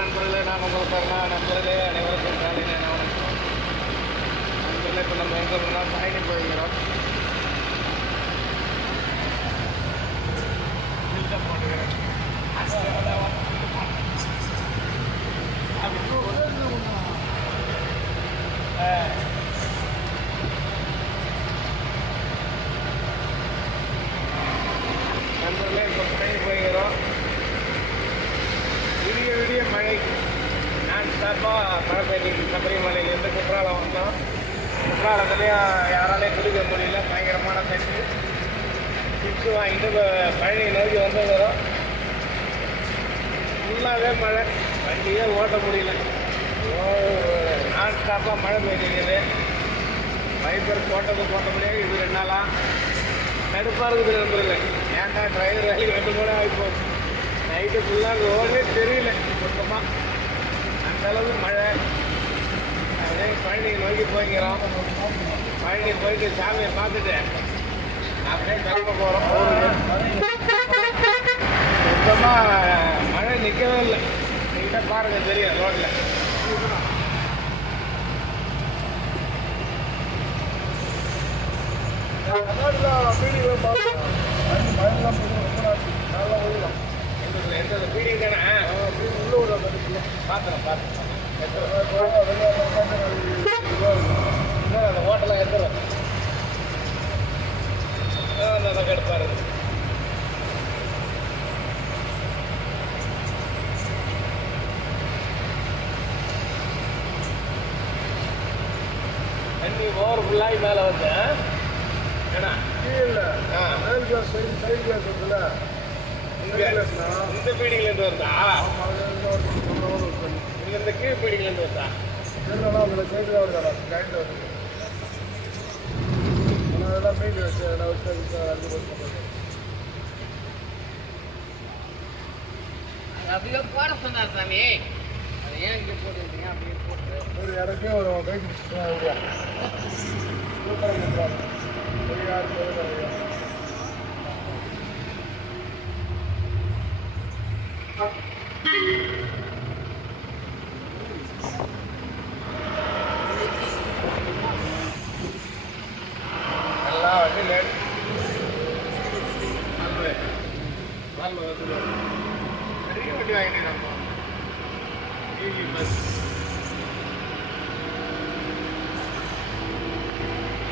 நண்பர்களே நான் உங்களுக்கு கருணா நண்பர்களே அனைவருக்கும் காலையில் என்ன வணக்கம் நண்பர்களே இப்போ நம்ம எங்கே போனால் பயணி போயிருக்கிறோம் நண்பர்களே இப்போ பயணி போயிருக்கிறோம் விடிய விடிய மழை நேரமாக சார்பாக மழை சபரிமலையிலேருந்து குற்றாலம் வந்தோம். குற்றாலத்துலேயும் யாராலையும் குளிக்க முடியல பயங்கரமான தண்ணி. டிப்ஸ் வாங்கிட்டு இப்போ பழனி நோக்கி வந்துக்கிறோம் ஃபுல்லாகவே மழை. வண்டியே ஓட்ட முடியல. நான் ஸ்டாப்பாக மழை பெய்யுது வைப்பர் போட்டது போட்ட முடியாது இது ரெண்டு நாளாக நடுப்பாக இருக்குது நண்பர்களே. ஏன்டா டிரைவர் வேலைக்கு ரெண்டு மூணு ஆகி போச்சு. நைட்டு ஃபுல்லாக ரோடே தெரியல மொத்தமாக அளவு மழை. பழனி நோக்கி போய்க்கிறோம். பழனி போய்க்கு சாமியை பார்த்துட்டு அப்படியே கிளம்ப போகிறோம் சுத்தமாக மழை நிற்கவே இல்லை. நீங்கிட்ட பாருங்க தெரியும் ரோட்டில் எந்த எந்த ஃபீடிங் தானே? பார்த்துறேன் பார்த்துறேன் இன்னும் அந்த ஹோட்டலில் எடுத்துருவேன் அந்த கெடுப்பாரு தண்ணி ஓவர் ஃபுல்லாகி மேலே வந்து ஏன்னா ஆ இங்கே இந்த பீடிங்லேருந்து வருதா? இந்த கீழ் பீடிங்லேருந்து வருதா அப்படியே போட சொன்னார் சாமி. அதை ஏன் இங்கே போட்டுருக்கீங்க? அப்படியே போட்டு. ஒரு இடக்கே ஒரு கைக்கு அப்படியா சூப்பராக ஒரு யாரு போயிருக்காங்க எல்லாம் வந்து லேட் நல்ல நல்ல வந்து பெரிய வண்டி வாங்கிட்டு நம்ம டிவி பஸ்